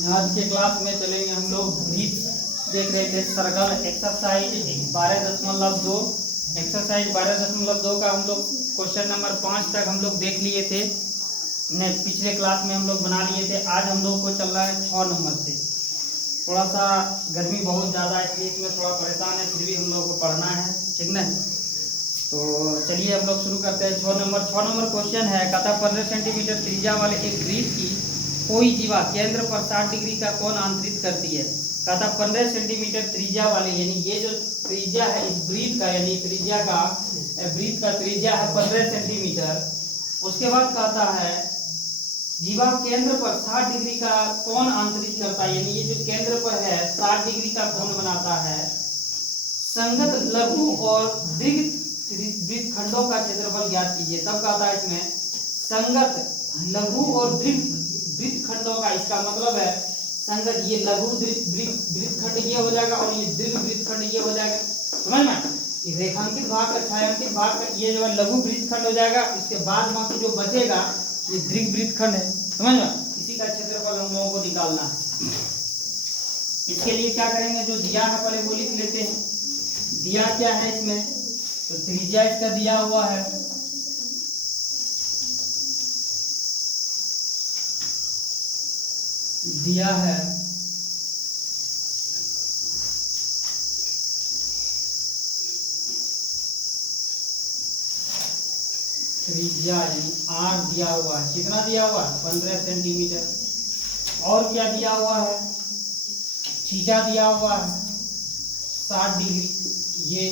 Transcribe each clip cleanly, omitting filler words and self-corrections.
आज के क्लास में चलेंगे हम लोग ब्रीथ देख रहे थे सर्कल एक्सरसाइज 12.2 एक्सरसाइज 12.2 का हम लोग क्वेश्चन नंबर 5 तक हम लोग देख लिए थे। पिछले क्लास में हम लोग बना लिए थे। आज हम लोग को चल रहा है 6 नंबर से। थोड़ा सा गर्मी बहुत ज़्यादा है इसलिए इसमें थोड़ा परेशान है, फिर भी हम लोग को पढ़ना है, ठीक ना। तो चलिए हम लोग शुरू करते हैं। 6 नंबर क्वेश्चन है, कहता 15 सेंटीमीटर त्रिज्या वाले एक वृत्त की कोई जीवा केंद्र पर 60 डिग्री का कोण आंतरित करती है। कहता 15 सेंटीमीटर त्रिज्या वाले, यानी ये जो त्रिज्या है इस वृत्त का, यानी वृत्त का त्रिज्या है 15 सेंटीमीटर। उसके बाद कहता है जीवा केंद्र पर 60 डिग्री का कोण आंतरित करता है, यानी ये जो केंद्र पर है 60 डिग्री का कोण बनाता है। संगत लघु और दीर्घ खंडों का क्षेत्रफल ज्ञात कीजिए। तब कहता है इसमें संगत लघु और दीर्घ खंडों का, इसका मतलब है संगत ये लघु वृत्त खंड ये हो जाएगा और ये दीर्घ वृत्त खंड ये हो जाएगा। समझ में, ये रेखांकित भाग का छायांकित भाग का ये जो है लघु वृत्त खंड हो जाएगा। इसके बाद बाकी जो बचेगा ये दीर्घ वृत्त खंड है। समझ में, इसी का क्षेत्रफल हम लोगों को निकालना है। इसके लिए क्या करेंगे, जो दिया है पहले वो लिख लेते हैं। दिया क्या है इसमें, तो त्रिज्या इसका दिया हुआ है, दिया है त्रिज्या यानी आर दिया हुआ है। कितना दिया हुआ है, 15 सेंटीमीटर। और क्या दिया हुआ है, थीटा दिया हुआ है 60 डिग्री। ये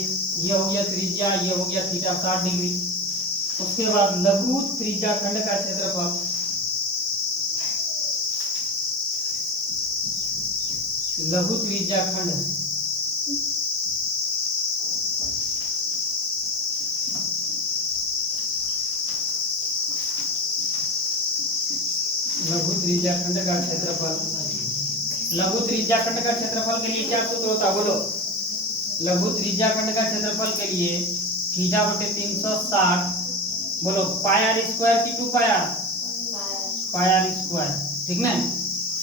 हो गया त्रिज्या, ये हो गया थीटा 60 डिग्री। उसके बाद लघु त्रिज्या खंड का क्षेत्रफल, लघु त्रिज्या खंड लघु त्रिज्या खंड का क्षेत्रफल। लघु त्रिज्या खंड का क्षेत्रफल के लिए क्या सूत्र होता है, बोलो। लघु त्रिज्या खंड का क्षेत्रफल के लिए थीटा बटे 360, बोलो पाई आर स्क्वायर की 2 पाई आर स्क्वायर, ठीक ना।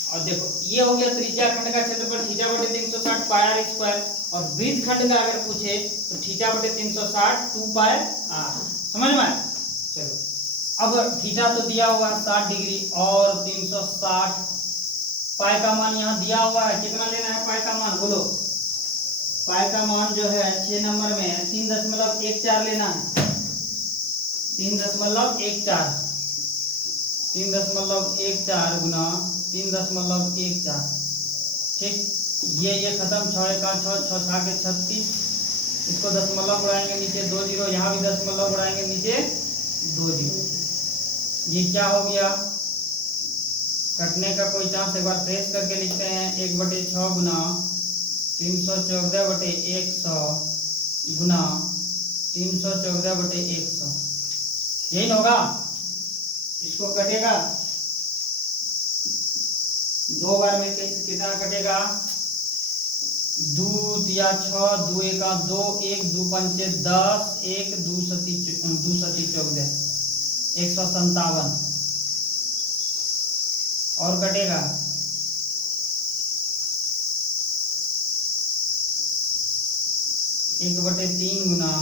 और देखो ये हो गया त्रिज्या खंड का क्षेत्रफल थीटा बटे 360 पाई आर स्क्वायर। और वृत्त खंड का अगर पूछे तो थीटा बटे 360 2 पाई आर। समझ में, चलो अब थीटा तो दिया हुआ है 60 डिग्री और 360, पाई का मान यहाँ दिया हुआ है। कितना लेना है पाई का मान, बोलो। पाई का मान जो है 6 नंबर में 3.14 लेना है। 3.14 3.14 गुना 3.14, ठीक। ये खत्म, 6 का 6 6 6 के 36। इसको दशमलव बढ़ाएंगे नीचे 2 जीरो, यहाँ भी दशमलव बढ़ाएंगे नीचे 2 जीरो। ये क्या हो गया, कटने का कोई चांस, एक बार प्रेस करके लिखते हैं। 1/6 गुना 314/100 गुना 314/100, यही होगा। इसको कटेगा 2 बार में कितना कटेगा, 2 या 6, 2 एका 2, 1 2 पंचे 10, 1 2 सती 14, 157। और कटेगा 1/3 गुना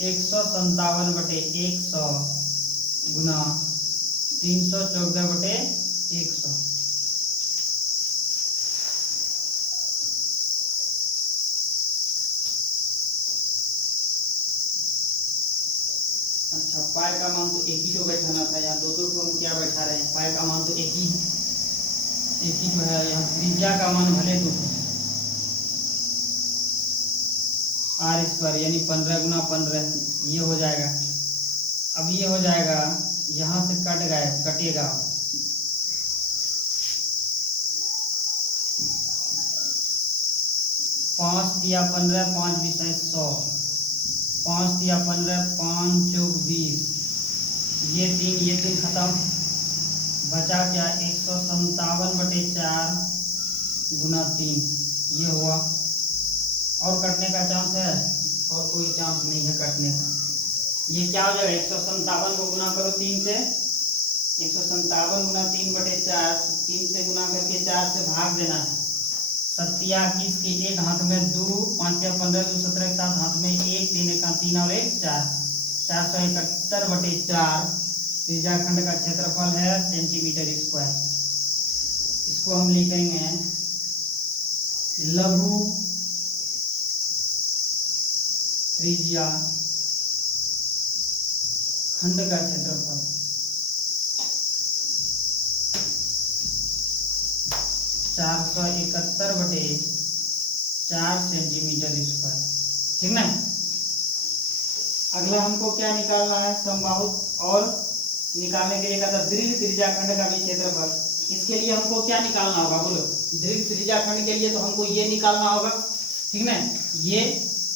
157/100 गुना 314/100। अच्छा, पाई का मान तो एक ही जो बैठाना था, यहाँ 2 तो हम क्या बैठा रहे हैं। पाई का मान तो एक ही जो है। यहाँ त्रिज्या का मान भले 2 आर स्क्वायर, यानी 15 गुना 15 ये हो जाएगा। अब ये हो जाएगा, यहाँ से कटेगा 5 दिया 15, 5 20 100, 5 दिया 15, 5 चौक 20, ये 3 खत्म, बचा क्या 157/4 गुना 3, ये हुआ। और कटने का चांस है, और कोई चांस नहीं है कटने का। ये क्या हो जाएगा, 157 को गुना करो 3 से, 157 गुना 3/4, 3 से गुना करके 4 से भाग देना है। 27 के एक हाथ में 2, 5 या 15, 2 17 7 हाथ में 1, 3 का 3 और 1 4, 471/4 त्रिज्याखंड का क्षेत्रफल है सेंटीमीटर स्क्वायर। इसको हम लिखेंगे लघु त्रिज्या खंड का क्षेत्रफल 471/4 सेंटीमीटर स्क्वायर। ठीक ना। अगला हमको क्या निकालना है, समबाहु, और निकालने के लिए कहा था दीर्घ त्रिज्याखंड का भी क्षेत्रफल। इसके लिए हमको क्या निकालना होगा, बोलो। दीर्घ त्रिज्याखंड के लिए तो हमको ये निकालना होगा, ठीक ना। ये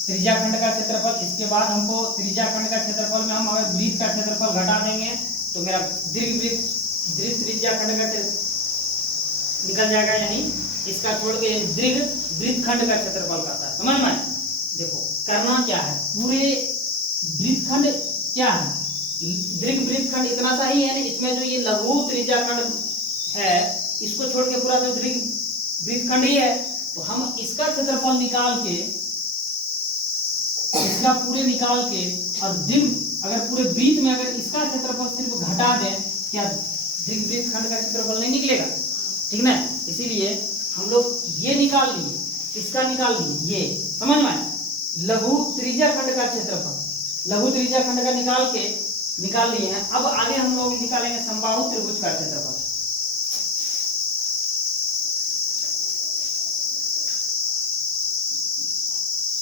त्रिज्याखंड का क्षेत्रफल, इसके बाद हमको त्रिज्याखंड का क्षेत्रफल में हम अगर वृत्त का क्षेत्रफल घटा देंगे तो मेरा दीर्घ त्रिज्याखंड का निकल जाएगा, यानी इसका छोड़ के दीर्घ वृत्तखंड का क्षेत्रफल कहता है। समझ में। देखो करना क्या है, पूरे वृत्तखंड क्या है, दीर्घ वृत्तखंड इतना सा ही है ना, इसमें जो ये लघु त्रिज्याखंड है इसको छोड़ के पूरा जो दीर्घ वृत्तखंड ही है, तो हम इसका क्षेत्रफल निकाल के, इसका पूरे निकाल के, और दीर्घ अगर पूरे वृत्त में अगर इसका क्षेत्रफल सिर्फ घटा दें, क्या दीर्घ वृत्तखंड का क्षेत्रफल नहीं निकलेगा, ठीक ना। इसीलिए हम लोग ये निकाल लिए, इसका निकाल लिए, ये समझ में। लघु त्रिज्याखंड का क्षेत्रफल, लघु त्रिज्याखंड का निकाल लिए हैं। अब आगे हम लोग निकालेंगे समबाहु त्रिभुज का क्षेत्रफल।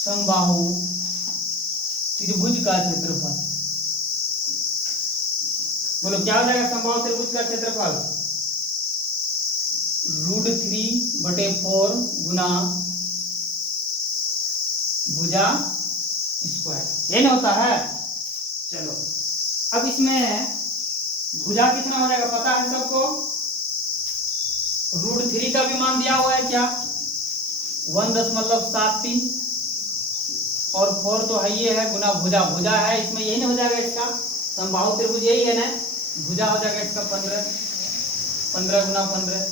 समबाहु त्रिभुज का क्षेत्रफल, बोलो क्या हो जाएगा समबाहु त्रिभुज का क्षेत्रफल, √3/4 गुना भुजा स्क्वायर, यही ना होता है। चलो अब इसमें भुजा कितना हो जाएगा पता है सबको, √3 का भी मान दिया हुआ है क्या, 1.73, और 4 तो है ये है, गुना भुजा, भुजा है इसमें, यही ना हो जाएगा इसका समबाहु त्रिभुज, यही है ना। भुजा हो जाएगा इसका 15 गुना 15,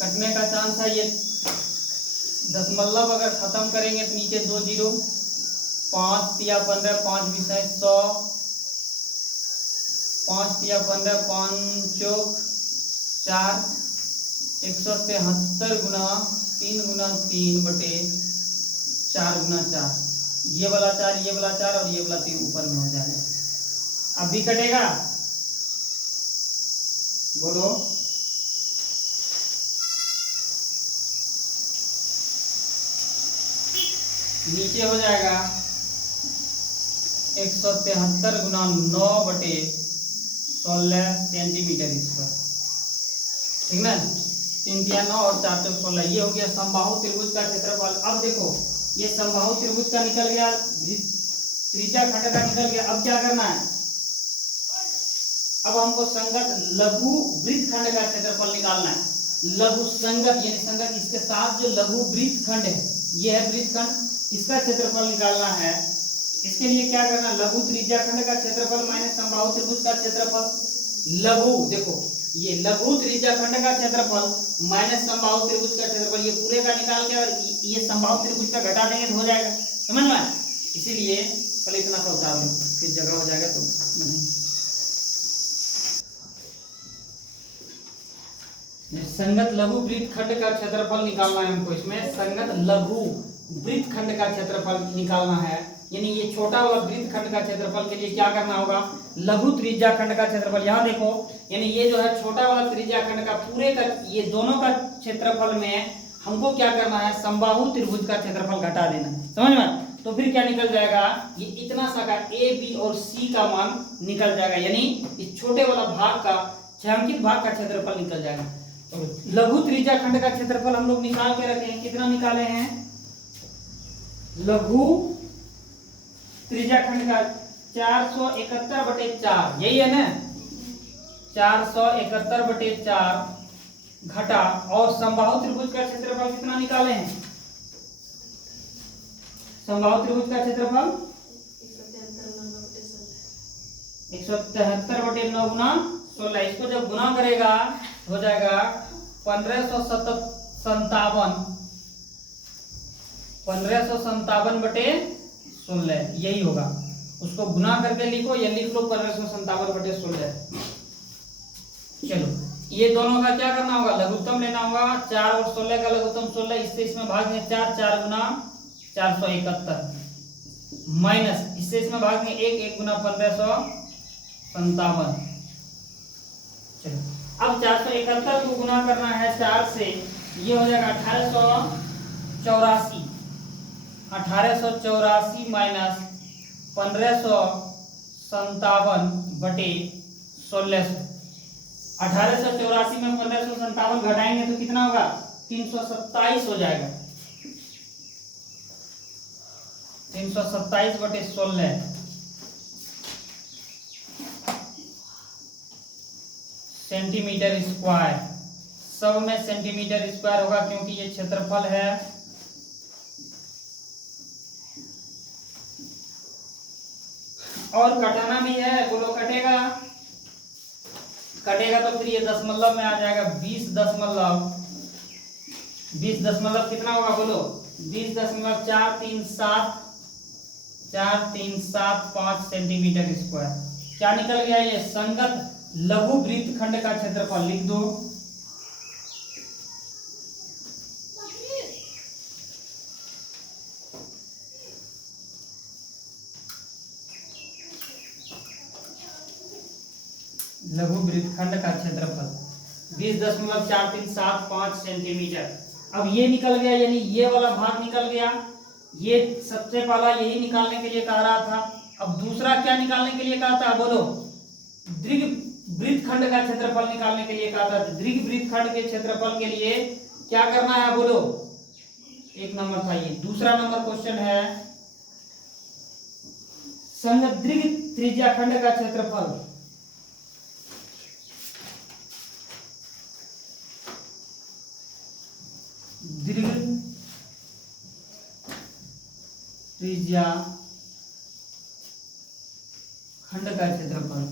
कटने का चांस है ये, दशमलव अगर खत्म करेंगे तो नीचे 2 0, 5 या 15, 5 विषय 100, 5 या 15, 5 चौक 4, 173 गुना 3 गुना 3/4 गुना 4, ये वाला 4, ये वाला 4 और ये वाला 3 ऊपर में हो जाएगा। अब भी कटेगा, बोलो। नीचे हो जाएगा 173 गुना 9/16 सेंटीमीटर स्क्वायर, ठीक ना। 3 या 9 और 4 चौक 16, ये हो गया समबाहु त्रिभुज का क्षेत्रफल। अब देखो ये समबाहु त्रिभुज का निकल गया, त्रिज्याखंड का निकल गया। अब क्या करना है, अब हमको संगत लघु वृत्तखंड का क्षेत्रफल निकालना है। लघु संगत यानी संगत इसके साथ जो लघु वृत्तखंड है, ये है वृत्तखंड, इसका क्षेत्रफल निकालना है। इसके लिए क्या करना, लघु त्रिज्याखंड का क्षेत्रफल माइनस समबाहु त्रिभुज का क्षेत्रफल। लघु देखो ये लघु त्रिज्याखंड का क्षेत्रफल माइनस समबाहु त्रिभुज का क्षेत्रफल, ये पूरे का निकाल के और ये समबाहु त्रिभुज का घटा देंगे तो हो जाएगा, समझ में। इसीलिए पहले इतना सा उतार लो, फिर जगह हो जाएगा तो नहीं। संगत लघु वृत्तखंड का क्षेत्रफल निकालना है हमको। इसमें संगत लघु वृत्तखंड का क्षेत्रफल निकालना है, यानी ये छोटा वाला वृत्तखंड का क्षेत्रफल के लिए क्या करना होगा, लघु त्रिज्याखंड का क्षेत्रफल। यहाँ देखो यानी ये जो है छोटा वाला त्रिज्याखंड का पूरे का, ये दोनों का क्षेत्रफल में हमको क्या करना है, समबाहु त्रिभुज का क्षेत्रफल घटा देना, समझ में। तो फिर क्या निकल जाएगा, ये इतना सा का ए बी और सी का मान निकल जाएगा, यानी इस छोटे वाला भाग का, छायांकित भाग का क्षेत्रफल निकल जाएगा। तो लघु त्रिज्याखंड का क्षेत्रफल हम लोग निकाल के रखे हैं, कितना निकाले हैं, लघु त्रिज्याखंड का 471/4, यही है ना, 471/4 घटा, और समबाहु त्रिभुज का क्षेत्रफल कितना निकाले हैं, समबाहु त्रिभुज का क्षेत्रफल 173/9 गुना 16, इसको जब गुना करेगा हो जाएगा 1557/16, यही होगा। उसको गुना करके लिखो या लिख लो 1557/16। चलो ये दोनों का क्या करना होगा, लघुत्तम लेना होगा। 4 और 16 का लघुत्तम 16, इससे इसमें भाग में 4, 4 गुना 471 माइनस इससे इसमें भाग में 1, 1 गुना 1557। चलो अब 471 को गुना करना है 4 से, ये हो जाएगा 1884 माइनस 1557/1600। 1884 में 1557 घटाएंगे तो कितना होगा, 327 हो जाएगा। 327/16 सेंटीमीटर स्क्वायर। सब में सेंटीमीटर स्क्वायर होगा क्योंकि ये क्षेत्रफल है। और कटाना भी है, बोलो कटेगा। कटेगा तो फिर ये दशमलव में आ जाएगा। 20 दशमलव कितना होगा बोलो, 20.4375 सेंटीमीटर स्क्वायर। क्या निकल गया, ये संगत लघु वृत्तखंड का क्षेत्रफल लिख दो। लघु वृत्तखंड का क्षेत्रफल 20.4375 सेंटीमीटर। अब ये निकल गया, यानी ये वाला भाग निकल गया। ये सबसे पहला यही निकालने के लिए कह रहा था। अब दूसरा क्या निकालने के लिए कहा था बोलो, दीर्घ वृत्तखंड का क्षेत्रफल निकालने के लिए कहा था। दीर्घ वृत्तखंड के क्षेत्रफल के लिए क्या करना है बोलो, 1 नंबर था ये। दूसरा नंबर क्वेश्चन है संदीर्घ त्रिज्याखंड का क्षेत्रफल। दीर्घ त्रिज्याखंड का क्षेत्रफल।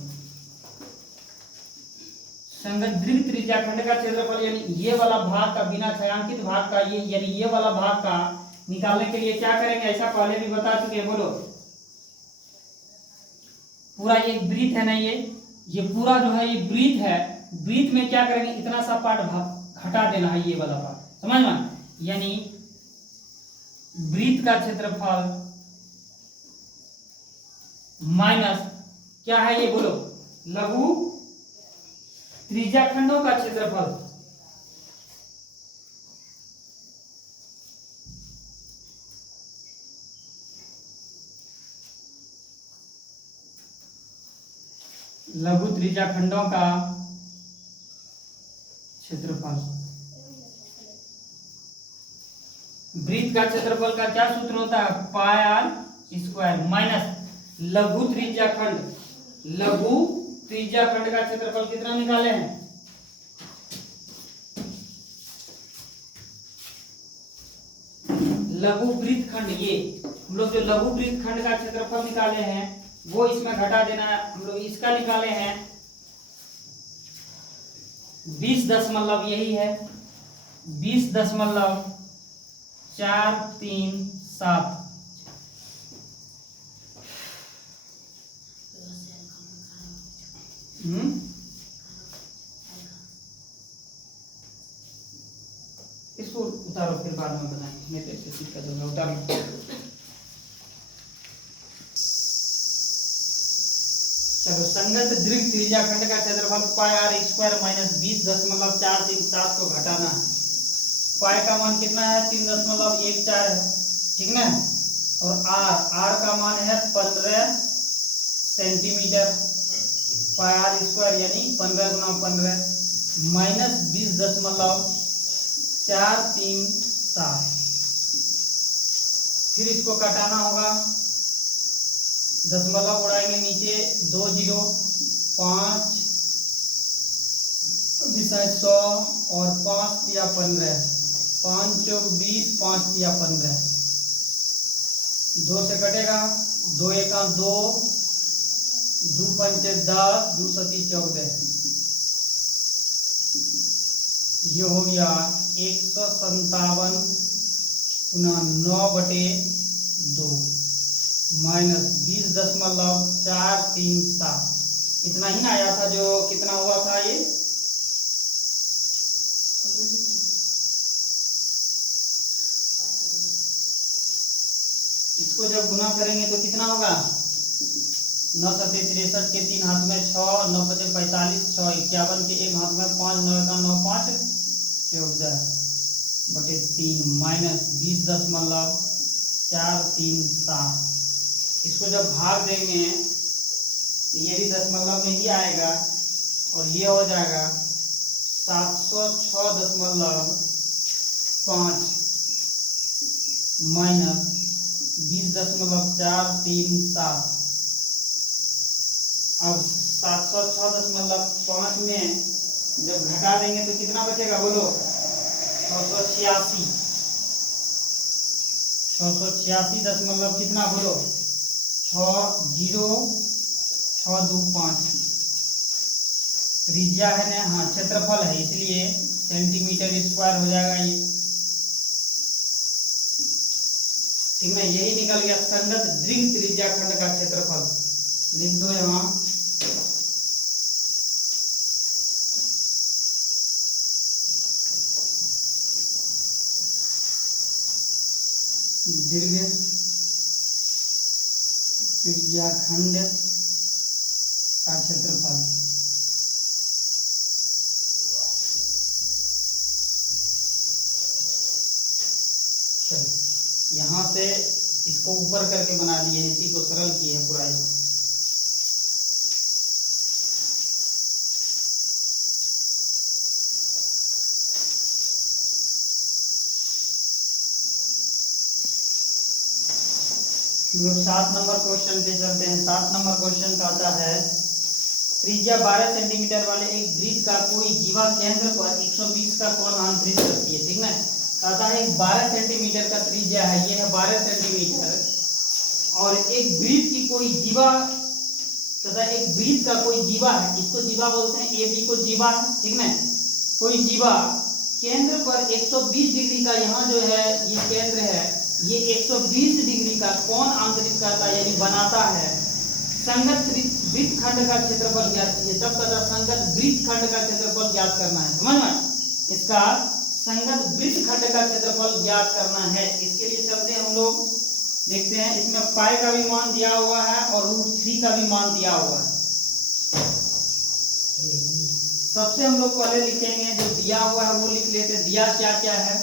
संगत दीर्घ त्रिज्याखंड का क्षेत्रफल यानी ये वाला भाग का, बिना छायांकित भाग का, ये यानी ये वाला भाग का निकालने के लिए क्या करेंगे, ऐसा पहले भी बता चुके, बोलो। पूरा ये वृत्त है ना, ये पूरा जो है ये वृत्त है। वृत्त में क्या करेंगे, इतना सा पार्ट हटा देना है, ये वाला पार्ट, समझ में। यानी वृत्त का क्षेत्रफल माइनस क्या है ये बोलो, लघु त्रिज्याखंडों का क्षेत्रफल। लघु त्रिज्याखंडों का क्षेत्रफल। वृत्त का क्षेत्रफल का क्या सूत्र होता है, पाई आर स्क्वायर माइनस लघु त्रिज्याखंड। लघु त्रिज्याखंड का क्षेत्रफल कितना निकाले हैं, लघु वृत्तखंड। ये हम लोग जो लघु वृत्तखंड का क्षेत्रफल निकाले हैं वो इसमें घटा देना है। हम लोग इसका निकाले हैं 20 दशमलव, यही है 20.437। इसको उतारो फिर बाद में बनाएंगे, नहीं तो इससे दिक्कत होगा, उतारो। चलो संगत दीर्घ त्रिज्याखंड का क्षेत्रफल पाई आर स्क्वायर माइनस 20.437 को घटाना। पाई का मान कितना है, 3.14 है, ठीक ना। और आर का मान है 15 सेंटीमीटर। पाई आर स्क्वायर यानी 15 गुना 15 माइनस 20.437। फिर इसको काटाना होगा, दशमलव उड़ाएंगे नीचे, 2 0 5 100 और 5 या 15, 5 चौक 20, 5 या 15, 2 से कटेगा, 2 1 2, दो पंचे 10, 2 सती 14, ये हो गया 157 गुना 9/2 माइनस 20.437। इतना ही ना आया था, जो कितना हुआ था ये, इसको जब गुना करेंगे तो कितना होगा, 9 सत्ते 63 के 3 हाथ में 6, 9 पचे 45, 6 51 के 1 हाथ में 5, 9 का 9 5 14/3 माइनस 20.437। इसको जब भाग देंगे तो ये भी दशमलव में ही आएगा और ये हो जाएगा 706.5 माइनस 20.437। अब 706.5 में जब घटा देंगे तो कितना बचेगा बोलो, 686। 686 दशमलव कितना बोलो, 60625। त्रिज्या है ना, हाँ क्षेत्रफल है इसलिए सेंटीमीटर स्क्वायर हो जाएगा ये, ठीक ना। यही निकल गया संगत दीर्घ त्रिज्या खंड का क्षेत्रफल। लिख दो यहाँ, दीर्घ त्रिज्या खंड का क्षेत्रफल। चलो यहाँ से इसको ऊपर करके बना दिए हैं, इसी को सरल किए हैं पूरा। लोग 7 नंबर क्वेश्चन पे चलते हैं। 7 नंबर क्वेश्चन का आता है, त्रिज्या 12 सेंटीमीटर वाले एक वृत्त का कोई जीवा केंद्र पर 120 का कोण आंतरित करती है, ठीक ना। कहता है 12 सेंटीमीटर का त्रिज्या है, ये है 12 सेंटीमीटर, और एक वृत्त की कोई जीवा, कहता है एक वृत्त का कोई जीवा है, इसको जीवा बोलते हैं, ए बी को जीवा है, ठीक ना। कोई जीवा केंद्र पर 120 डिग्री का, यहाँ जो है ये केंद्र है, ये 120 डिग्री का कोण आंतरित करता है यानी बनाता है। संगत वृत्त खंड का क्षेत्रफल ज्ञात कीजिए। तब कहता संगत वृत्त खंड का क्षेत्रफल ज्ञात करना है, समझ में। इसका संगत वृत्त खंड का क्षेत्रफल ज्ञात करना है। इसके लिए चलते हैं हम लोग, देखते हैं। इसमें पाई का भी मान दिया हुआ है और √3 का भी मान दिया हुआ है। सबसे हम लोग पहले लिखेंगे जो दिया हुआ है वो लिख लेते हैं। दिया क्या क्या है,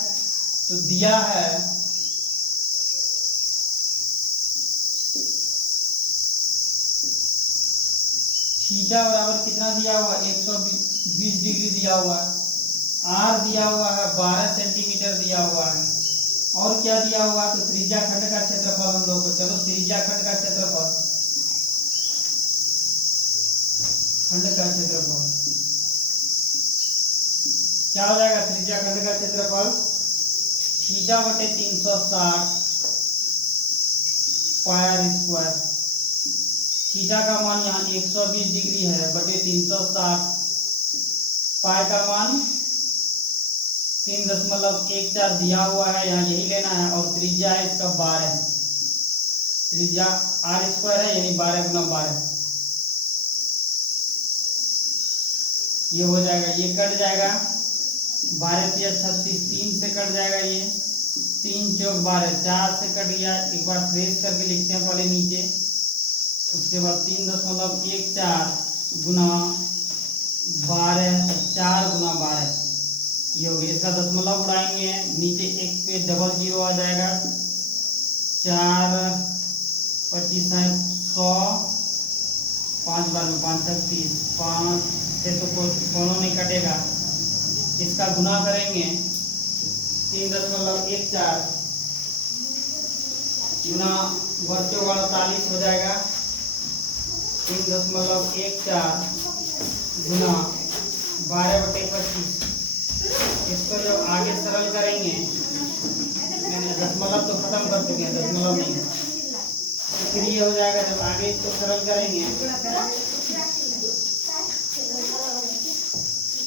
तो दिया है थीटा बराबर कितना दिया हुआ, 120 डिग्री दिया हुआ है। आर दिया हुआ है 12 सेंटीमीटर दिया हुआ है। और क्या दिया हुआ, तो त्रिज्या खंड का क्षेत्रफल हम लोग को। चलो त्रिज्या खंड का क्षेत्रफल, खंड का क्षेत्रफल क्या हो जाएगा, त्रिज्या खंड का क्षेत्रफल θ/360 पायर स्क्वायर। थीटा का मान यहाँ 120 डिग्री है बटे 360, पाई का मान 3.14 दिया हुआ है, यहाँ यही लेना है। और त्रिज्या है इसका 12, त्रिज्या r स्क्वायर है यानी 12 × 12। ये हो जाएगा, ये कट जाएगा, 12 × 36, 3 से कट जाएगा, ये 3 × 4 12, 4 से कट गया। एक बार फ्रेश करके लिखते हैं पहले नीचे, उसके बाद 3.14 गुना 12, 4 × 12, ये हो गया। इसका दशमलव उड़ाएंगे, नीचे एक पे डबल जीरो आ जाएगा। 4 25 100, 5 बार में 5 30, 5 से तो कोनो नहीं कटेगा। इसका गुना करेंगे 3.14 गुना वर्चो 48 हो जाएगा। 3.14 गुना 12/25। इसको जब आगे सरल करेंगे, मैंने दशमलव तो खत्म कर चुके हैं, दशमलव नहीं, निष्क्रिय हो जाएगा जब आगे इसको सरल करेंगे।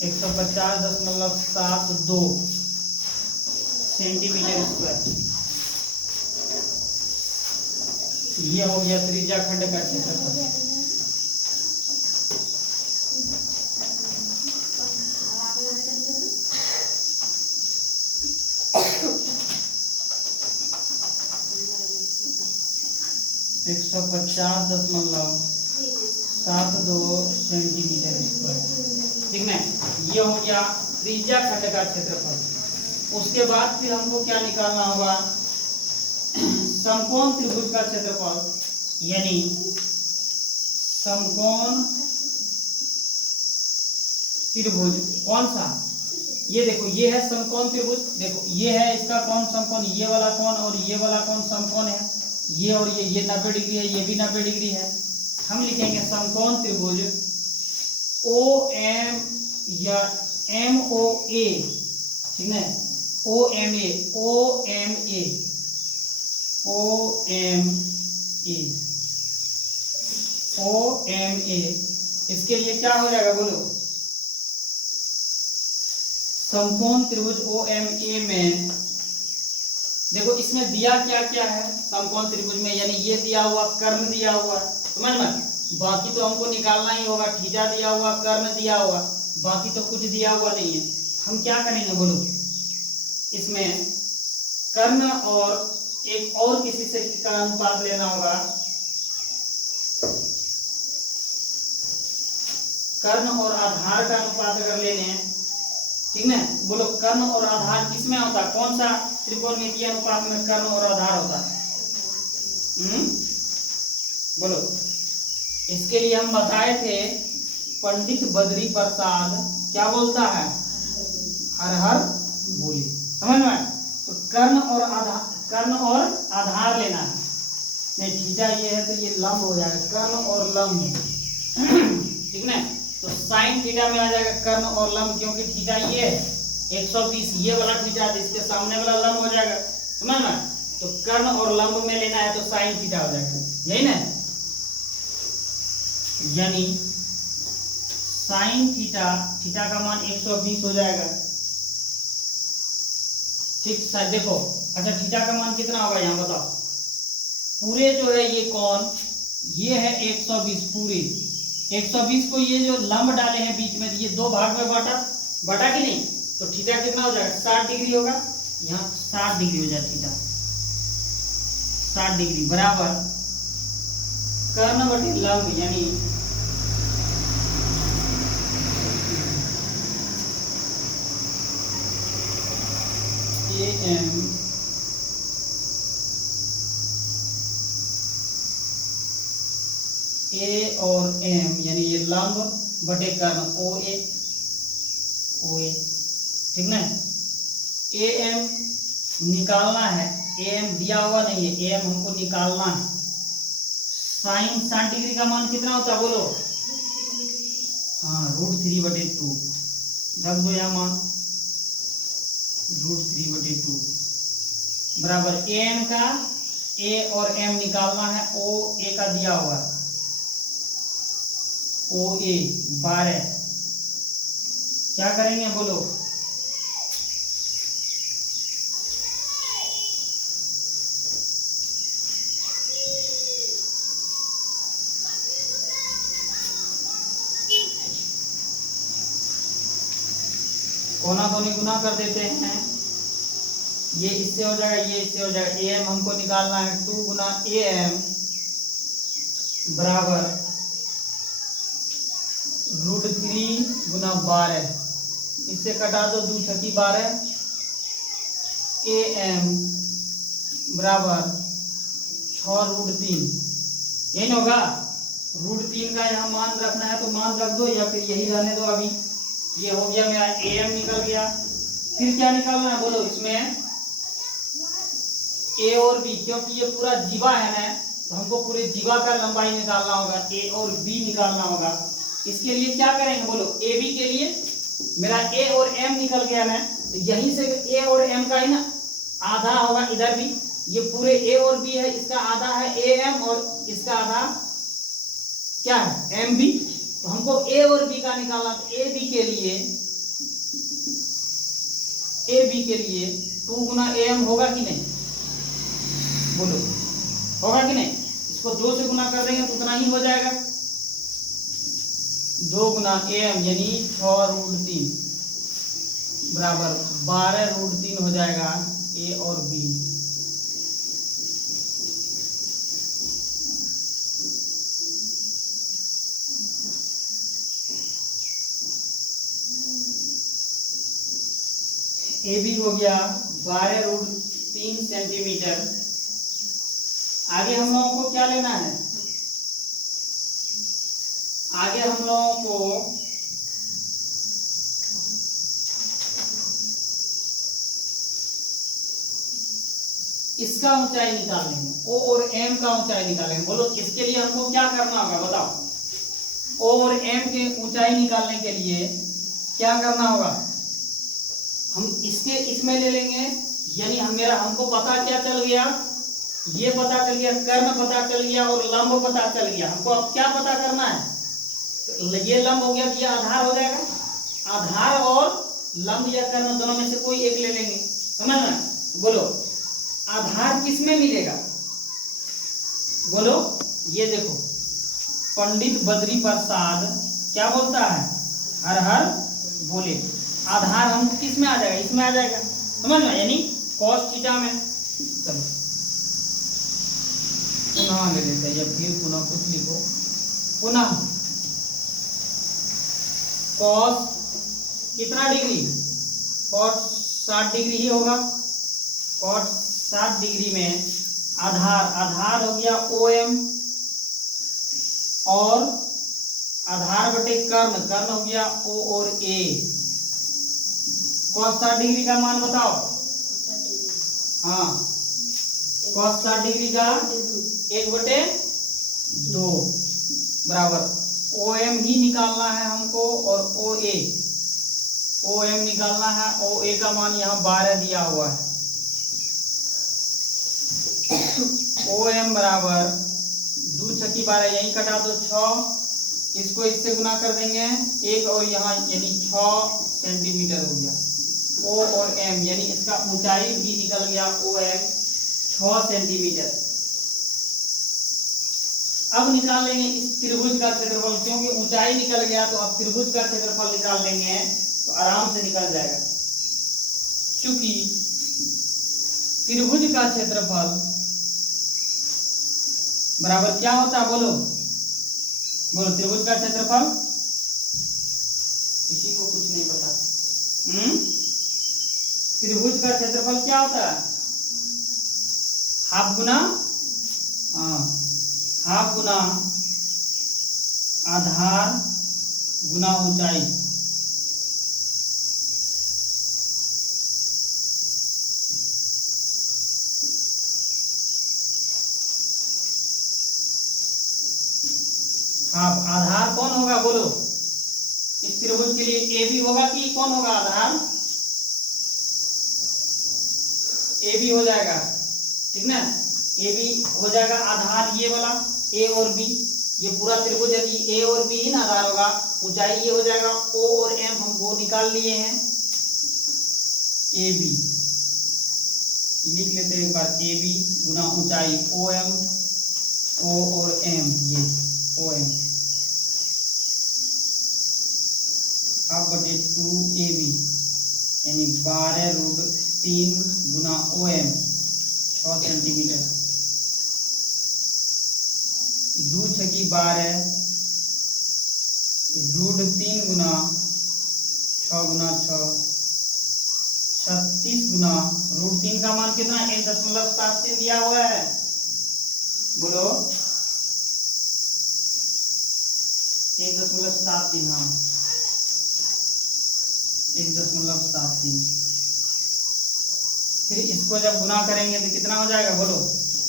150.72 सेंटीमीटर स्क्वायर। ये हो गया त्रिज्या खंड का क्षेत्रफल। एक 150.72 सेंटीमीटर स्क्वायर, ठीक है। ये हो गया त्रिज्या खंड का क्षेत्रफल। उसके बाद फिर हमको क्या निकालना होगा, समकोण त्रिभुज का क्षेत्रफल, यानी समकोण त्रिभुज कौन सा, ये देखो ये है समकोण त्रिभुज, देखो ये है इसका कोण समकोण, ये वाला कोण और ये वाला कोण समकोण है, ये और ये 90 डिग्री है, ये भी 90 डिग्री है। हम लिखेंगे समकोण त्रिभुज ओ एम या एम ओ ए, ठीक है, O M A, O M A, O M A, O M A. इसके लिए क्या हो जाएगा बोलो, समकोण त्रिभुज ओ एम ए में देखो इसमें दिया क्या क्या है समकोण त्रिभुज में, यानी ये दिया हुआ कर्ण दिया हुआ, समझ में, बाकी तो हमको निकालना ही होगा। थीटा दिया हुआ, कर्ण दिया हुआ, बाकी तो कुछ दिया हुआ नहीं है। हम क्या करेंगे बोलो, इसमें कर्ण और एक और किसी से का अनुपात लेना होगा। कर्ण और आधार का अनुपात अगर ले लें, ठीक है, बोलो कर्ण और आधार किसमें होता है, कौन सा त्रिकोणमितीय अनुपात में कर्ण और आधार होता है? बोलो। इसके लिए हम बताए थे, पंडित बद्री प्रसाद क्या बोलता है, हर हर बोली, समझ में। तो कर्ण और आधार लेना है। नहीं थीटा ये है तो ये लंब हो जाएगा, कर्ण और लंब, ठीक है। तो साइन थीटा में आ जाएगा कर्ण और लंब, क्योंकि थीटा ये है 120, ये वाला थीटा है, इसके सामने वाला लंब हो जाएगा, समझ में। तो कर्ण और लंब में लेना है तो साइन थीटा हो जाएगा, यही ना, यानी साइन थीटा का मान 120 हो जाएगा, ठीक। देखो अच्छा थीटा का मान कितना होगा यहाँ बताओ, पूरे जो है ये कोण ये है 120, पूरे 120 को ये जो लंब डाले हैं बीच में, ये दो भाग में बटा कि नहीं, तो थीटा कितना हो जाएगा, 60 डिग्री होगा, यहाँ 60 डिग्री हो जाए थीटा, 60 डिग्री बराबर कर्ण बटे लंब, यानी एम ए और एम, यानी ये लंब बटे कर्ण ओ ए, ठीक ना। ए एम निकालना है, ए एम दिया हुआ नहीं है, ए एम हमको निकालना है। साइन 60 डिग्री का मान कितना होता है बोलो, हाँ √3/2 रख दो यहाँ मान, √3/2 बराबर ए एम का, ए और एम निकालना है, ओ ए का दिया हुआ है, ओ ए 12, क्या करेंगे बोलो, कोना कोनी गुना कर देते हैं, ये इससे हो जाएगा, ये इससे हो जाएगा। ए एम हमको निकालना है, 2 गुना ए एम बराबर √3 गुना 12, इससे कटा दो 2 छठी 12, ए एम बराबर 6√3, यही होगा। √3 का यहाँ मान रखना है तो मान रख दो, या फिर यही रहने दो अभी। ये हो गया मेरा ए एम निकल गया। फिर क्या निकालना है बोलो, इसमें ए और बी, क्योंकि ये पूरा जीवा है ना, तो हमको पूरे जीवा का लंबाई निकालना होगा, ए और बी निकालना होगा। इसके लिए क्या करेंगे बोलो, ए बी के लिए मेरा ए और एम निकल गया ना, तो यहीं से ए और एम का ही ना आधा होगा, इधर भी ये पूरे ए और बी है, इसका आधा है ए एम और इसका आधा क्या है एम बी। तो हमको ए और बी का निकालना, तो ए बी के लिए 2 गुना ए एम होगा कि नहीं, बोलो होगा कि नहीं। इसको 2 से गुना कर देंगे तो उतना ही हो जाएगा, 2 गुना ए एम यानी 6√3 बराबर 12√3 हो जाएगा ए और बी। ए बी हो गया 12√3 सेंटीमीटर। आगे हम लोगों को क्या लेना है, आगे हम लोगों को इसका ऊंचाई निकालेंगे, ओ और एम का ऊंचाई निकालेंगे। बोलो इसके लिए हमको क्या करना होगा बताओ, ओ और एम के ऊंचाई निकालने के लिए क्या करना होगा, हम इसके इसमें ले लेंगे, यानी हमको पता क्या चल गया, ये पता चल गया, कर्ण पता चल गया और लंब पता चल गया। हमको अब क्या पता करना है, ये लंब हो गया तो ये आधार हो जाएगा, आधार और लंब या कर्ण दोनों में से कोई एक ले लेंगे, समझ में। बोलो आधार किसमें मिलेगा, बोलो ये देखो पंडित बद्री प्रसाद क्या बोलता है, हर हर बोले। आधार हमको किस में आ जाएगा, इसमें आ जाएगा, समझ में, यानी cos थीटा में। चलो पुनः ले लेते हैं, या फिर पुनः कुछ लिखो, पुनः cos कितना डिग्री, cos 60 डिग्री ही होगा। cos 60 डिग्री में आधार हो गया OM और आधार बटे कर्ण हो गया O और A। cos 60 डिग्री का मान बताओ, हाँ cos 60 डिग्री का 1/2 बराबर OM ही निकालना है हमको और OM निकालना है। OA का मान यहाँ 12 दिया हुआ है। OM बराबर 2 छक्की 12, यही कटा दो 6, इसको इससे गुना कर देंगे 1 और यहाँ यानी 6 सेंटीमीटर हो गया। O और M यानी इसका ऊंचाई भी निकल गया OM 6 सेंटीमीटर। अब निकाल लेंगे इस त्रिभुज का क्षेत्रफल, क्योंकि ऊंचाई निकल गया तो अब त्रिभुज का क्षेत्रफल निकाल लेंगे तो आराम से निकल जाएगा। क्योंकि त्रिभुज का क्षेत्रफल बराबर क्या होता है, बोलो बोलो त्रिभुज का क्षेत्रफल, किसी को कुछ नहीं पता। त्रिभुज का क्षेत्रफल क्या होता है, हाफ गुना आधार गुना ऊंचाई। हाफ आधार कौन होगा, बोलो इस त्रिभुज के लिए ए बी होगा कि कौन होगा, आधार ए बी हो जाएगा, ठीक ना। ए बी हो जाएगा आधार, ये वाला ए और बी, ये पूरा त्रिभुज है, ए और बी ही ना आधार होगा। ऊंचाई ये हो जाएगा ओ और एम, हम वो निकाल लिए हैं। ए बी लिख लेते हैं एक बार, ए बी गुना ऊंचाई ओ एम, ओ और एम, ये ओ एम हाफ बटे 2AB यानी 12√3 गुना OM 6 सेंटीमीटर। 2 छकी 12 √3 गुना 6 गुना 6 36 गुना √3 का मान कितना, 1.73 दिया हुआ है, बोलो 1.73, हाँ 1.73। फिर इसको जब गुना करेंगे तो कितना हो जाएगा, बोलो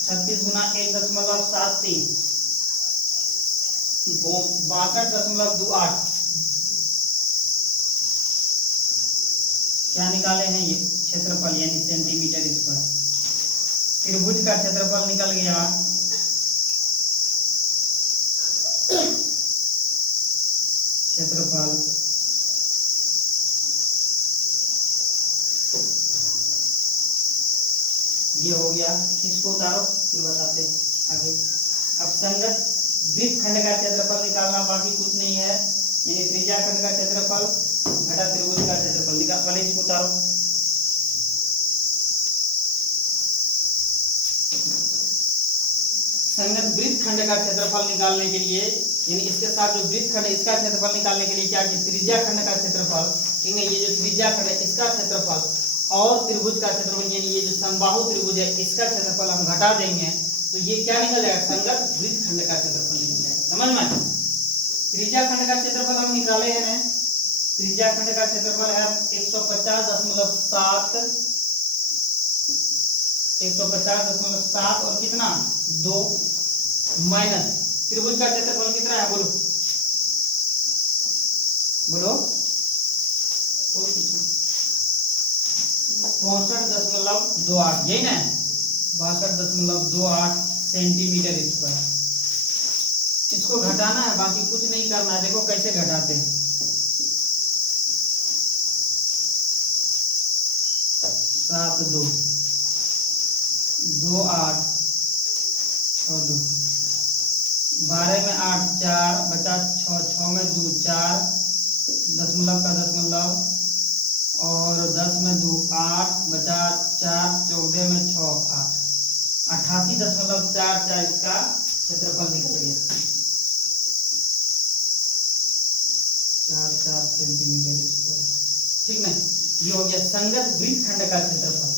36 गुना 1.73 62.28। क्या निकाले हैं, ये क्षेत्रफल यानी सेंटीमीटर स्क्वायर। त्रिभुज का क्षेत्रफल निकल गया क्षेत्रफल ये हो गया। इसको उतारो फिर बताते हैं आगे। अब संगत वृत्तखंड का क्षेत्रफल निकालना, बाकी कुछ नहीं है, यानी त्रिज्या खंड का क्षेत्रफल घटा त्रिभुज का क्षेत्रफल निकाल। पहले इसको उतारो। संगत वृत्तखंड का क्षेत्रफल निकालने के लिए, यानी इसके साथ जो वृत्तखंड है इसका क्षेत्रफल निकालने के लिए क्या कि त्रिज्या खंड का क्षेत्रफल, ठीक है, ये जो त्रिज्या खंड है इसका क्षेत्रफल और त्रिभुज का क्षेत्रफल, यानी ये जो समबाहु त्रिभुज है इसका क्षेत्रफल हम घटा देंगे तो ये क्या निकल जाएगा, संगत वृत्तखंड का क्षेत्रफल निकल जाएगा। समझ में? त्रिज्या खंड का क्षेत्रफल हम निकाले हैं ना, त्रिज्या खंड का क्षेत्रफल है 150.7, 150.7 और कितना 2 माइनस त्रिभुज का क्षेत्रफल कितना है, बोलो बोलो, 65.28, यही ना, 62.28 सेंटीमीटर स्क्वायर। इसको घटाना है, बाकी कुछ नहीं करना है। देखो कैसे घटाते हैं। 7 2 2 8 6 2 12 में 8 4 बचा 6 6 में 2 4 दशमलव का दशमलव और 10 में 2 8 बचा 4 14 में 6 8 88.44 इसका क्षेत्रफल निकल गया, 4 सेंटीमीटर स्क्वायर। ठीक ना, ये हो गया संगत वृत्तखंड का क्षेत्रफल।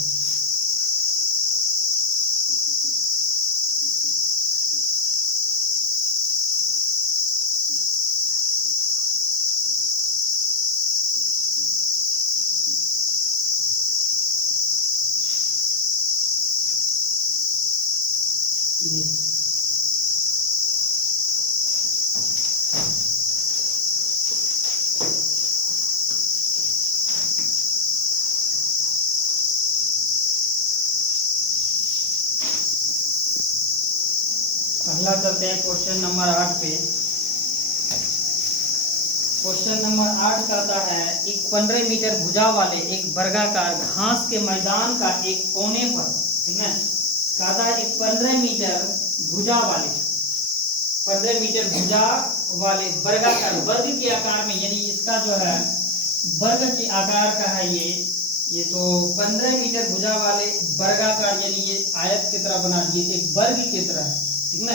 ये अगला चलते हैं क्वेश्चन नंबर 8 पे। क्वेश्चन नंबर 8 कहता है एक 15 मीटर भुजा वाले एक वर्गाकार घास के मैदान का एक कोने पर, ठीक है, कहता है एक 15 मीटर भुजा वाले, 15 मीटर भुजा वाले वर्गाकार, वर्ग के आकार में, यानी इसका जो है वर्ग के आकार का है ये तो 15 मीटर भुजा वाले वर्गाकार, यानी ये आयत की तरह बना दिए, एक वर्ग की तरह है, ठीक ना।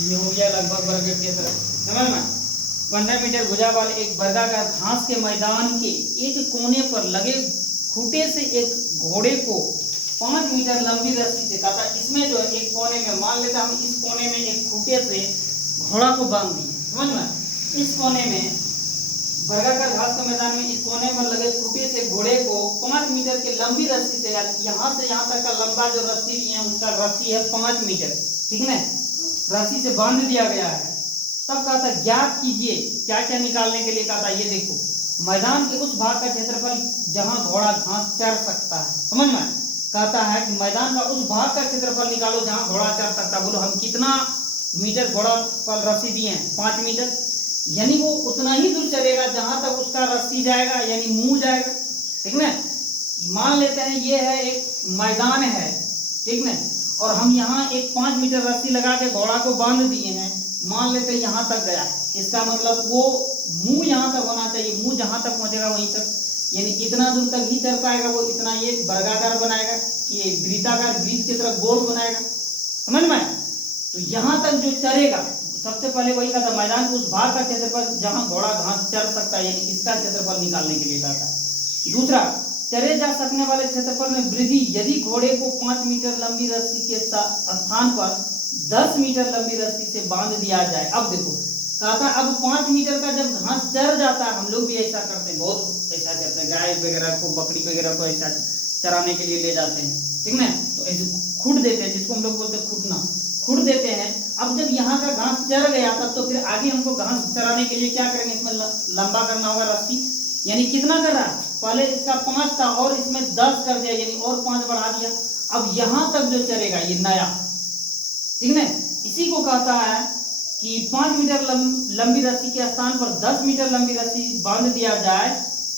ये हो गया लगभग वर्ग की तरह, समझ में। 15 मीटर भुजा वाले एक वर्गाकार घास के मैदान के एक कोने पर लगे खूंटे से एक घोड़े को 5 मीटर लंबी रस्सी से, कहा इसमें जो है एक कोने में, मान लेते हम इस कोने में एक खूंटे से घोड़ा को बांध दिए, समझ में। इस कोने में वर्गाकार घास के मैदान में इस कोने पर लगे खूंटे से घोड़े को 5 मीटर के लंबी रस्सी से, यहाँ से यहाँ तक का लंबा जो रस्सी लिए हैं उसका रस्सी है 5 मीटर, ठीक है, रस्सी से बांध दिया गया है। तब कहा था ज्ञात कीजिए, क्या क्या निकालने के लिए कहा था, ये देखो मैदान के उस भाग का क्षेत्रफल जहां घोड़ा घास चर सकता है, समझ में। कहता है कि मैदान का उस भाग का क्षेत्रफल निकालो जहां घोड़ा चर सकता है। बोलो हम कितना मीटर घोड़ा पर रस्सी दिए हैं, 5 मीटर, यानी वो उतना ही दूर चलेगा जहां तक उसका रस्सी जाएगा, यानी मुंह जाएगा, ठीक ना। मान लेते हैं ये है एक मैदान है, ठीक ना, और हम यहाँ एक 5 मीटर रस्सी लगा के घोड़ा को बांध दिए हैं, मान लेते हैं यहाँ तक गया, इसका मतलब वो मुंह यहाँ तक होना चाहिए, मुंह जहां तक पहुंचेगा वहीं तक, यानी इतना दूर तक ही चल पाएगा वो, इतना ये वर्गाकार बनाएगा, ये वृत्ताकार वृत्त की तरफ गोल बनाएगा, समझ में। तो यहाँ तक जो चलेगा, सबसे पहले वही कहा था मैदान के उस भाग का क्षेत्रफल जहां घोड़ा घास चर सकता है, यानी इसका क्षेत्रफल निकालने के लिए कहता है। दूसरा, चरे जा सकने वाले क्षेत्रफल में वृद्धि, यदि घोड़े को 5 मीटर लंबी रस्सी के स्थान पर 10 मीटर लंबी रस्सी से बांध दिया जाए। अब देखो कहा था अब 5 मीटर का जब घास चर जाता है, हम लोग भी ऐसा करते हैं, बहुत ऐसा करते हैं, गाय वगैरह को बकरी वगैरह को ऐसा चराने के लिए ले जाते हैं, ठीक ना, तो ऐसे खुद देते हैं, जिसको हम लोग बोलते हैं खुटना, खुद देते हैं। अब जब यहाँ का घास चर गया तब तो फिर आगे हमको घास चराने के लिए क्या करेंगे, इसमें लंबा करना होगा रस्सी, यानी कितना कर रहा है पहले इसका 5 था और इसमें 10 कर दिया, यानी और 5 बढ़ा दिया। अब यहां तक जो चलेगा ये नया, ठीक है, इसी को कहता है कि 5 मीटर लंबी रस्सी के स्थान पर 10 मीटर लंबी रस्सी बांध दिया जाए,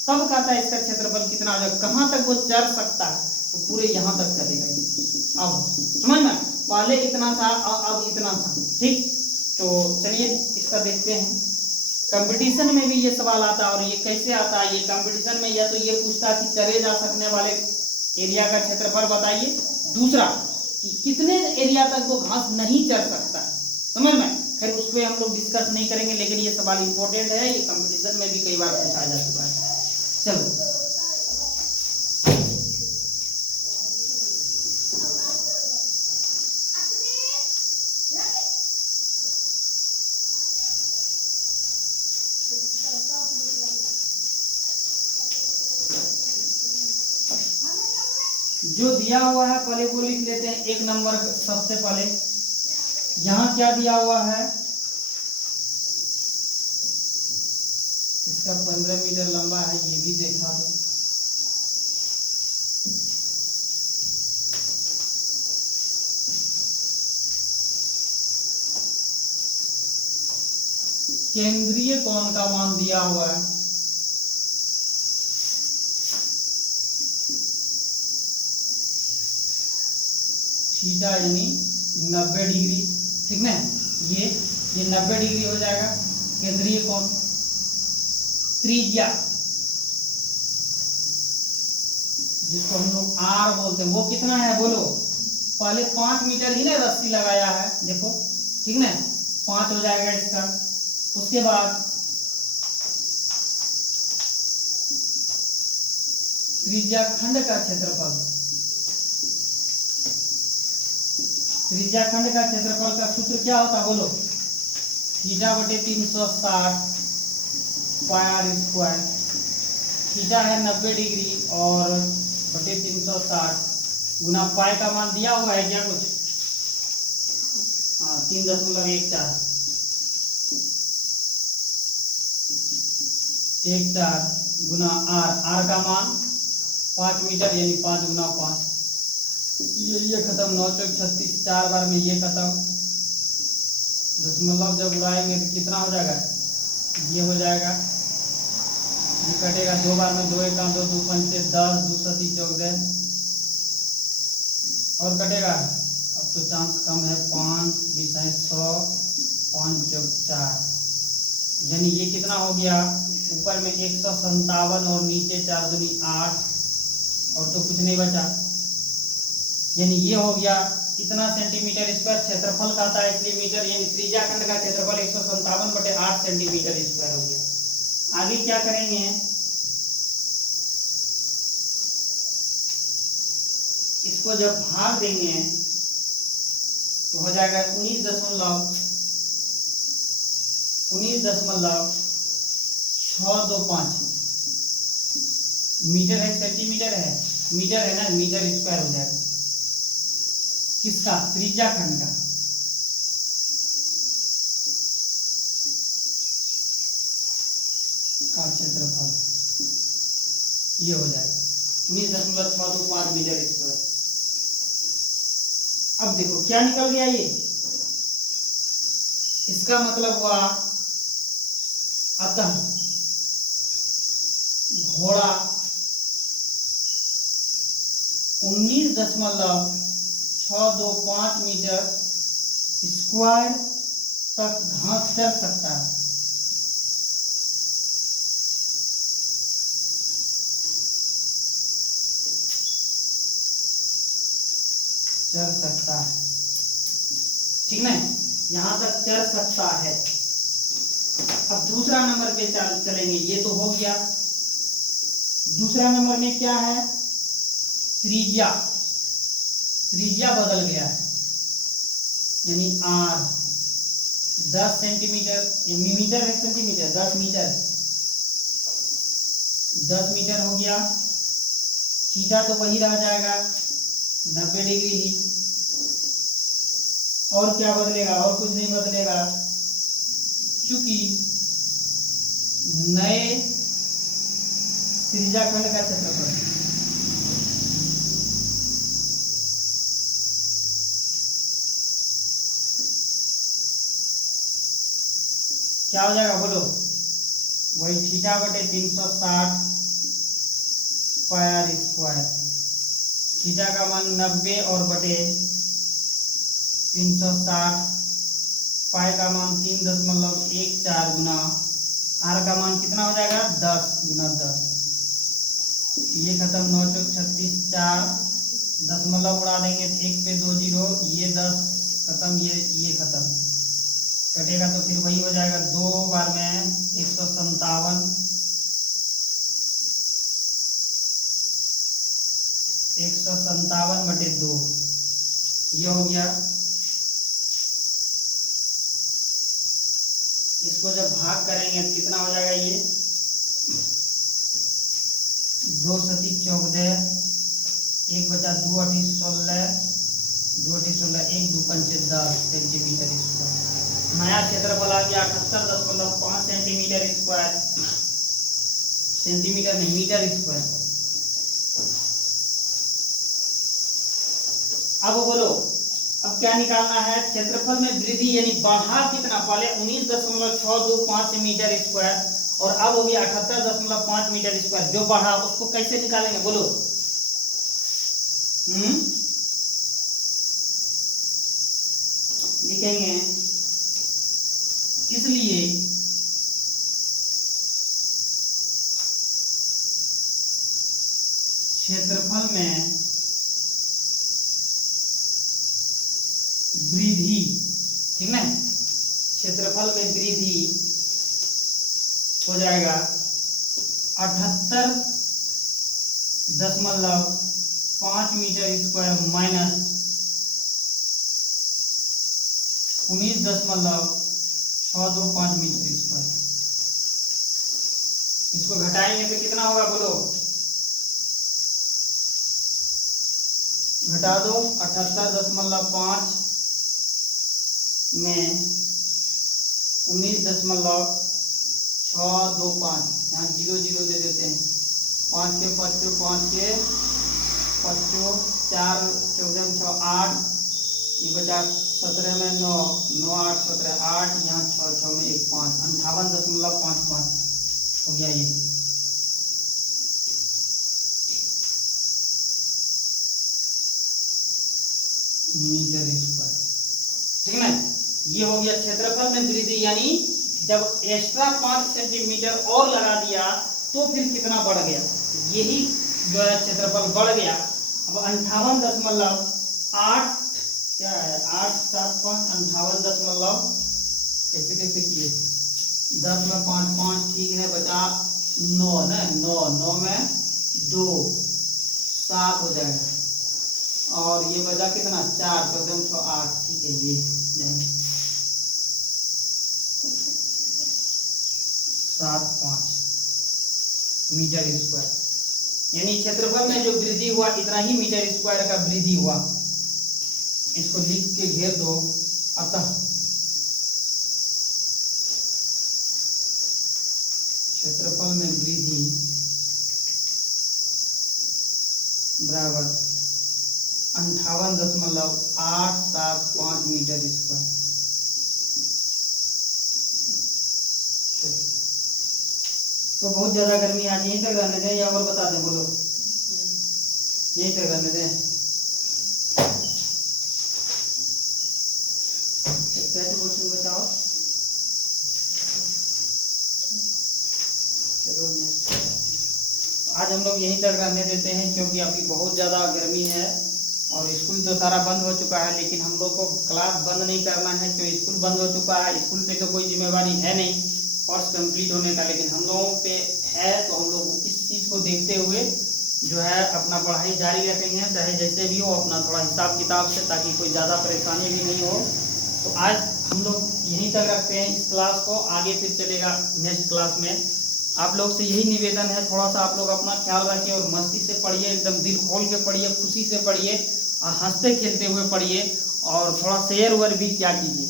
तब कहता है इसका क्षेत्रफल कितना हो जाएगा, कहां तक वो चल सकता है, तो पूरे यहां तक चलेगा ये। अब समझ में, पहले इतना था अब इतना था, ठीक। तो चलिए इसका देखते हैं। कंपटीशन में भी ये सवाल आता है, और ये कैसे आता है, ये कंपटीशन में या तो ये पूछता है कि चले जा सकने वाले एरिया का क्षेत्रफल बताइए, दूसरा कि कितने एरिया तक वो घास नहीं चढ़ सकता है, समझ में। फिर उस पर हम लोग डिस्कस नहीं करेंगे, लेकिन ये सवाल इंपॉर्टेंट है, ये कंपटीशन में भी कई बार पूछा जा चुका है। चलो जो दिया हुआ है पहले वो लिख लेते हैं। एक नंबर सबसे पहले यहां क्या दिया हुआ है, इसका 15 मीटर लंबा है, ये भी देखा दो। केंद्रीय कोण का मान दिया हुआ है, थीटा यानी 90 डिग्री, ठीक ना। ये 90 डिग्री हो जाएगा केंद्रीय कोण। त्रिज्या जिसको हम लोग आर बोलते हैं, वो कितना है बोलो। पहले 5 मीटर ही ना रस्सी लगाया है, देखो, ठीक ना, 5 हो जाएगा इसका। उसके बाद त्रिज्या खंड का क्षेत्रफल, त्रिज्या खंड का क्षेत्रफल का सूत्र क्या होता है बोलो, थीटा बटे 360 पाई स्क्वायर। थीटा है 90 डिग्री और बटे 360 गुना पाई का मान दिया हुआ है क्या कुछ, हाँ 3.14 गुना आर का मान 5 मीटर यानी 5 गुना 5, ये खत्म, 9 चौक 36, 4 बार में ये खत्म। दशमलव जब उड़ाएंगे तो कितना हो जाएगा, ये हो जाएगा, ये कटेगा 2 बार में, 2 1 2 2 5 10, 2 30 14 और कटेगा। अब तो चांस कम है, 5 20 100, 5 चौक 4, यानी ये कितना हो गया, ऊपर में 157 और नीचे 4 दूनी 8, और तो कुछ नहीं बचा, यानी ये हो गया इतना सेंटीमीटर स्क्वायर क्षेत्रफल कहता है, इसलिए मीटर, यानी त्रिज्या खंड का क्षेत्रफल 157 बटे 8 सेंटीमीटर स्क्वायर हो गया। आगे क्या करेंगे, इसको जब भाग देंगे तो हो जाएगा 19.625 मीटर है, सेंटीमीटर है, मीटर है ना, मीटर स्क्वायर हो जाएगा किसका, त्रिज्या खंड का क्षेत्रफल, ये हो जाएगा 19.625 मीटर स्क्वायर। अब देखो क्या निकल गया, ये इसका मतलब हुआ, अतः घोड़ा 19.625 मीटर स्क्वायर तक घास चढ़ सकता है। चढ़ सकता है, ठीक ना, यहां तक चढ़ सकता है। अब दूसरा नंबर पे चलेंगे, ये तो हो गया। दूसरा नंबर में क्या है, त्रिज्या, त्रिज्या बदल गया है, यानी आर 10 सेंटीमीटर, ये मीटर है सेंटीमीटर, 10 मीटर, 10 मीटर हो गया। थीटा तो वही रह जाएगा 90 डिग्री ही, और क्या बदलेगा, और कुछ नहीं बदलेगा, क्योंकि नए त्रिज्या खंड का क्षेत्रफल। क्या हो जाएगा बोलो? वही थीटा बटे 360 पाई स्क्वायर। थीटा का मान 90 और बटे 360, पाई का मान 3.14 गुना, आर का मान कितना हो जाएगा? 10 गुना 10। ये खत्म, 9 चौक 36, 4 दशमलव उड़ा देंगे, 1 पे 2 जीरो, ये 10 खत्म, ये खत्म, कटेगा तो फिर वही हो जाएगा 2 बार में 157, 157 बटे 2, ये हो गया। इसको जब भाग करेंगे तो कितना हो जाएगा? ये 2 सती 14, 1 बचा 2 अठी 16, 2 अठी 16, 1 2 पंचे 10 सेंटीमीटर स्क्वायर। नया क्षेत्रफल आ गया 78.5 सेंटीमीटर स्क्वायर, सेंटीमीटर नहीं मीटर स्क्वायर। अब बोलो, अब क्या निकालना है? क्षेत्रफल में वृद्धि यानी बढ़ा कितना? पहले 19.625 मीटर स्क्वायर और अब हो गया 78.5 मीटर स्क्वायर। जो बढ़ा उसको कैसे निकालेंगे बोलो? लिखेंगे, इसलिए क्षेत्रफल में वृद्धि, ठीक ना, क्षेत्रफल में वृद्धि हो जाएगा 78.5 metre square minus 19.625 metre square. इसको घटाएंगे तो कितना होगा बोलो? घटा दो, 78.5 में 19.625, यहाँ 0 0 दे देते हैं, 5 के 5 के 4 14 6 8, ये बचा 17 में 9 9 8 17 8, यहाँ 6 6 में 1 5, 58.55 हो गया ये। मीटर स्क्वायर, ठीक है ना। ये हो गया क्षेत्रफल में वृद्धि, यानी जब एक्स्ट्रा 5 सेंटीमीटर और लगा दिया तो फिर कितना बढ़ गया, यही जो है क्षेत्रफल बढ़ गया। अब 58.8 क्या है, 8 7 5 58 कैसे कैसे किए, 10 में 5 5 ठीक है, बचा 9 ना, 9 9 में 2 7 हो जाएगा, और ये बचा कितना 4 14 6 8, ठीक है, ये जाएगा 7 5 मीटर स्क्वायर। यानी क्षेत्रफल में जो वृद्धि हुआ इतना ही मीटर स्क्वायर का वृद्धि हुआ। इसको लिख के घेर दो। अतः क्षेत्रफल में वृद्धि बराबर 58.875 मीटर स्क्वायर। तो बहुत ज्यादा गर्मी आज यहीं तक रहने दें या और बता दें, बोलो यहीं तक रहने दें। कैसे क्वेश्चन बताओ, चलो नेक्स्ट। आज हम लोग यहीं तक रहने देते हैं क्योंकि अभी बहुत ज़्यादा गर्मी है और स्कूल तो सारा बंद हो चुका है, लेकिन हम लोग को क्लास बंद नहीं करना है क्योंकि स्कूल बंद हो चुका है। स्कूल पे तो कोई जिम्मेवारी है नहीं कोर्स कंप्लीट होने का, लेकिन हम लोगों पे है, तो हम लोग इस चीज़ को देखते हुए जो है अपना पढ़ाई जारी रखेंगे, चाहे जैसे भी हो, अपना थोड़ा हिसाब किताब से, ताकि कोई ज़्यादा परेशानी भी नहीं हो। तो आज हम लोग यहीं तक रखते हैं इस क्लास को, आगे फिर चलेगा नेक्स्ट क्लास में। आप लोग से यही निवेदन है, थोड़ा सा आप लोग अपना ख्याल रखिए और मस्ती से पढ़िए, एकदम दिल खोल के पढ़िए, खुशी से पढ़िए और हंसते खेलते हुए पढ़िए, और थोड़ा शेयर वेयर भी क्या कीजिए,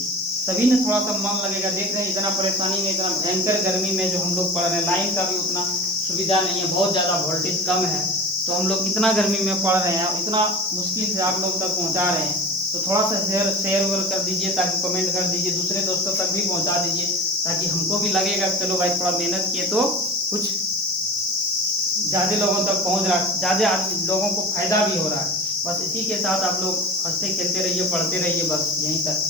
तभी ना थोड़ा सा मन लगेगा। देख रहे हैं इतना परेशानी में, इतना भयंकर गर्मी में जो हम लोग पढ़ रहे हैं, लाइन का भी उतना सुविधा नहीं है, बहुत ज़्यादा वोल्टेज कम है, तो हम लोग इतना गर्मी में पढ़ रहे हैं, इतना मुश्किल से आप लोग तक पहुंचा रहे हैं, तो थोड़ा सा शेयर कर दीजिए, ताकि कमेंट कर दीजिए, दूसरे दोस्तों तक भी पहुंचा दीजिए, ताकि हमको भी लगेगा चलो भाई थोड़ा मेहनत किए तो कुछ ज़्यादा लोगों तक पहुंच रहा है, ज़्यादा लोगों को फायदा भी हो रहा है। बस इसी के साथ आप लोग हंसते खेलते रहिए, पढ़ते रहिए, बस यहीं तक।